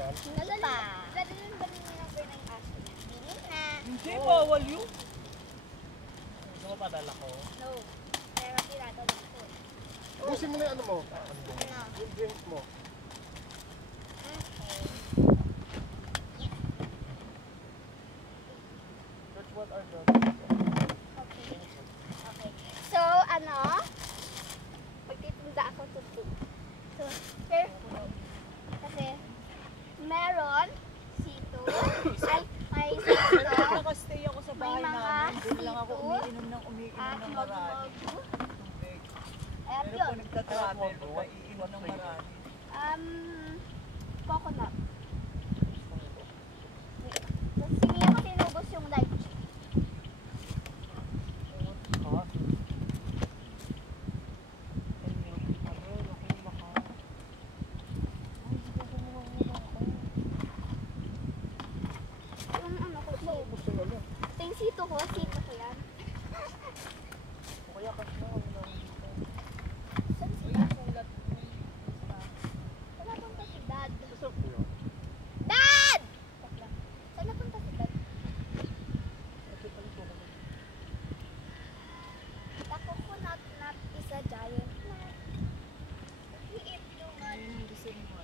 yan. Hindi pa. Pwede rin ba yung number ng aso niya? Hindi na. Hindi, bawal yun. Gusto mo padala ko? No. Pero pirata dito. Ubusin mo na yung ano mo. Ano? Yung drink mo. Okay. George, what are the... Okay. Okay. So, ano? Pagtitinda ako tutu. So, kasi meron sito. Ay, may sito. Nakastay ako sa bahay May mga namin. Doon lang ako seafood. umiinom ng marami. Tubig. Ayan Pero yun. kung nagtatravel, pagka iinom ng marami. Coconut. Tapos si Mia ko tinubos yung lychee. Yung ano ko, Ubus na lang. ito yung sito ko yan. O kaya kasi na, wala. Saan sila? Saan napunta si Dad? Masarap ko yun. Dad! Wait lang. Saan napunta si Dad? The coconut nut is a giant nut. We eat too much. Ayun, gusto mo.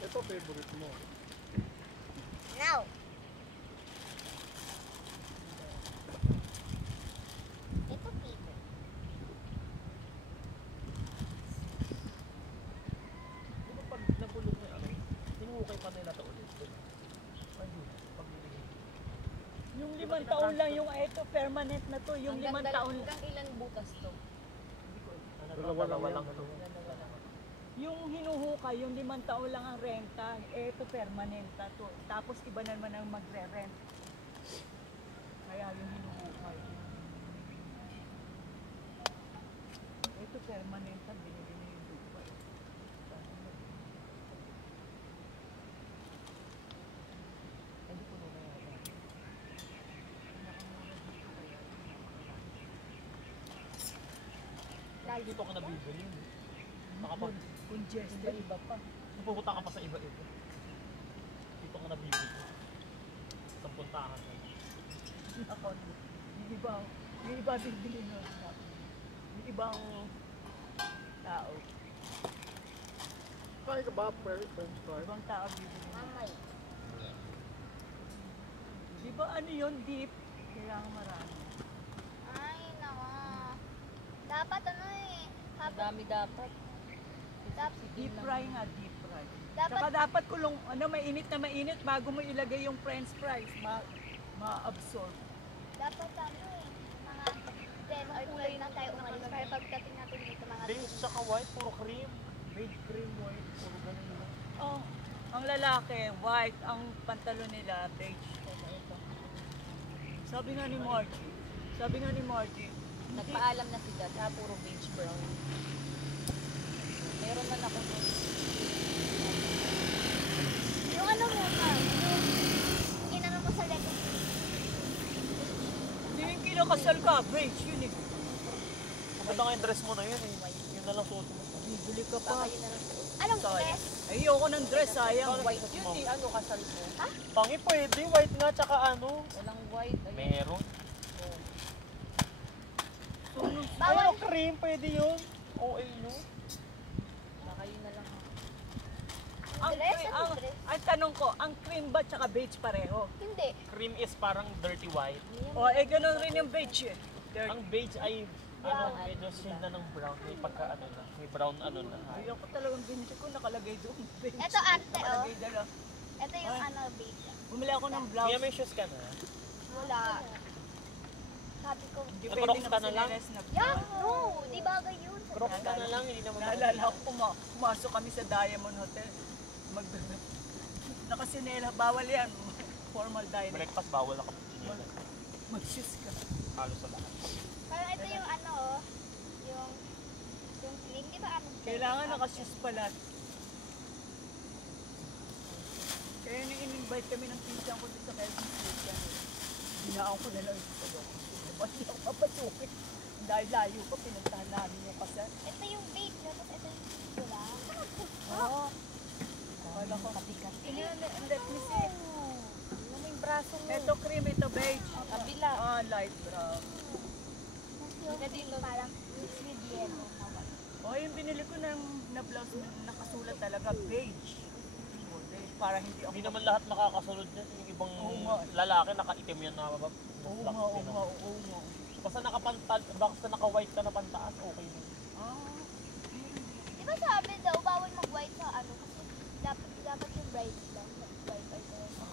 Ito, favorite mo. Now. Ito pito. Di ba pag nabulog na ano, tinukay pa nila ito ulit. Ayun, pag Yung 5 taon lang yung ito, permanent na to. Yung 5 taon. Hanggang ilan butas to? Dalawa lang ito. Yung hinuhukay, yung 5 taon lang ang renta, ito permanent na to. Tapos iba naman ang magre-rent. Kaya yung hinuhukay. Ito permanent na, binili na yung lupa. Hindi puno na yata. Dito ako nabibili. Nakapag Congested. Iba pa. pupunta ka pa sa iba-iba. Dito ako nabibili. Sa puntahan ko. Ako, yung iba bibili nun. Yung ibang tao. Kain ka ba, French fry? Ibang tao bibili nun. Mamay. Di ba ano yun, deep? Kailangan marami. Ay, nawa. Dapat ano eh. Madami dapat. Deep fry nga, deep fry. Dapat, Saka dapat kulong, mainit na mainit bago mo ilagay yung french fries, ma-absorb. dapat ano eh. Mga 10 or 12 na tayo umalis. Para pagdating natin dito mga Beige tsaka white, puro cream. Beige cream white. Puro ganun lang. Oh, ang lalaki, white, ang pantalon nila, beige. Ito. Sabi nga ni Margie, Nagpaalam na si Dad, puro beige brown. Meron man ako nun. yung ano mo ka, yung inano mo sa record. hindi yung kinakasal ka, beige yun eh. Maganda nga yung dress mo na yun eh. Yun na lang suot mo. Bibili ka pa. Baka yun na lang. Anong Sayang. dress? Ayoko ng dress, sayang. White yun eh. Ano kasal mo? Pangi pwede, white nga tsaka ano. Walang white. Ayun. Meron. Bawal. Ayun, cream, pwede yun. OA no? Baka yun na lang. Ang, Dress? ang, Anong dress? ang tanong ko, ang cream ba tsaka beige pareho? Hindi. Cream is parang dirty white. O, ganun rin yung beige eh. Ang beige ay Brown. medyo shade na ng brown. May pagka ano na. May brown ano na. Ayoko talagang binili ko, nakalagay doon beige. Ito ate oh. Nakalagay dala. Ito yung Ay. ano beige. Bumili ako ng Kaya blouse. may shoes ka na. Wala. Sabi ko, Hindi Crocs pwede ka na lang? nakasinires na. yeah, no, di bagay yun. Crocs ka na lang, hindi naman Naalala ko, pumasok kami sa Diamond Hotel. Nakasinela, bawal yan. Formal dining. breakfast, bawal na kapag Mag-shoes ka. halos sa lahat. Pero ito yung ano oh, yung cream, di ba ano? Kailangan nakashoes pala. Kaya nung in-invite kami ng pinsan ko dito sa Quezon City, hinaan ko na lang ito sa loob. Hindi ako papasukin. dahil layo ko, pinuntahan namin yung kasal. Ito yung vape, tapos ito yung wala. Oo. Akala ko kapikat. Let me see. Ano yung braso mo? Ito cream, ito beige. Kabila. Ah, light brown. Mas yung parang mix with yellow. Oh, yung binili ko na blouse na nakasulat talaga beige. Para hindi ako... Hindi naman lahat makakasunod yan. Yung ibang Oo nga. lalaki nakaitim yan na Oo nga, oo nga, oo nga. Basta basta naka-white ka na pantaas, okay na. Ah, Di ba sabi daw, bawal mag-white sa ano? Kasi dapat yung bright lang. White ay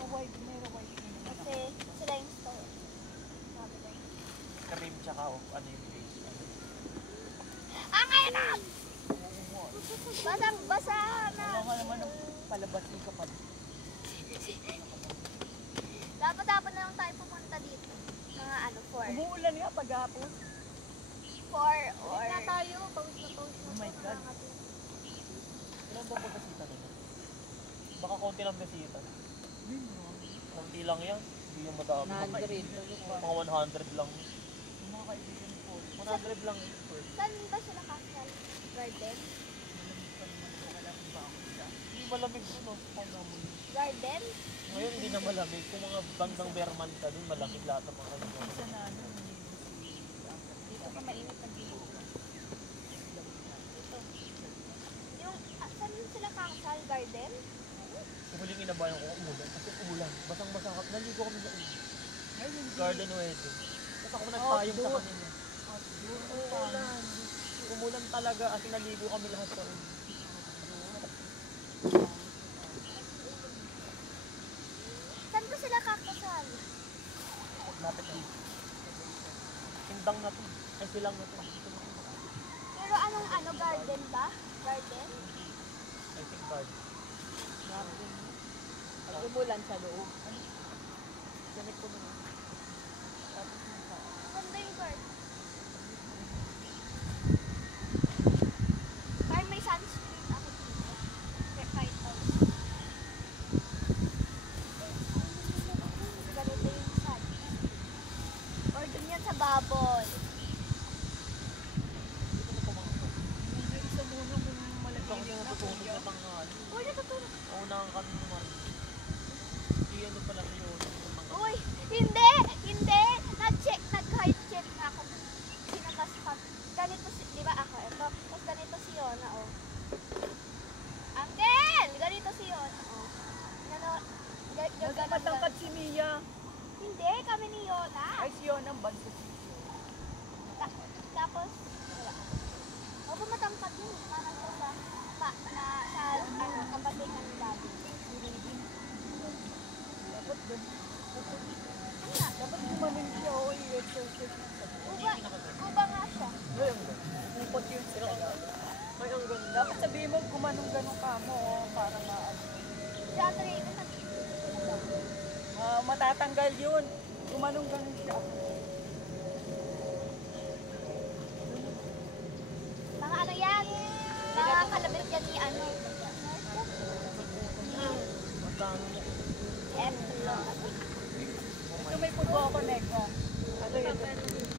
white, meron white na naman ako. Kasi sila yung store. Sabi daw. Cream tsaka ano yung face. Ang inam! Oo nga. Basang-basa na. Wala nga naman ang palabasi ka pa. Dapat na lang tayo pupunta dito. Mga ano, 4. Umuulan nga paghapon. 4 or... na tayo, pawis na. Oh my God. Ilan ba pagkasita nila? Baka konti lang bisita. Yun no. Konti lang yan. Hindi yung madami. 100. Mga 100 lang. Yung mga kaibigan ko. 100 lang. Saan ba sila kasal? Garden? Malamig pa naman ko. Alam mo ba ako siya? Hindi malamig doon. Oh. Garden? Ngayon hindi na malamig. Kung mga bandang Berman ka doon, malamig lahat ng mga kaibigan. Isa na ano. Dito ka mainit ang dito. Yung, saan sila kakasal? Garden? Huling inabayan ko umulan. Kasi umulan. Basang-basa ka. Naligo kami sa ulan. Ngayon, Garden wedding. Tapos ako nagpayong sa kanila. Umulan. Umulan talaga. Kasi naligo kami lahat sa ulan. Saan ba sila kakasal? Lapit dito. Tindang na to. Ay silang na to. Pero anong ano, garden ba? Garden? I think card. Pag umulan sa loob. Connect ko na. Ganda yung garden. Parang may sunscreen ako dito. Kaya kahit ako. Ganito yung sun. Or dun yan sa baboy. May isa muna kung Ito malagay kasi na natutulog kuya. na tanghali. Uy, natutulog. Unang kami naman. Hindi ano pala yun. Uy, hindi! Hindi! Nag-height check na ako. Sinakas pa. Ganito si, di ba ako, ito. Tapos ganito si Yona, oh. Uncle! Ganito si Yona, oh. Gano, Mas matangkad si Mia. Hindi, kami ni Yona. Ay, si Yon ang banso. Tapos, wala. O, matangkad yun. Parang sa, ano, kapatid ng daddy. Dapat doon. Ano nga? Dapat gumaling siya o i-exercise na sa Uba nga siya. Upot yun sila. Ay, ang ganda. Dapat sabihin mo gumanong ganun ka mo para maano. Si Ate Raven, Matatanggal yun. Gumanong ganun siya.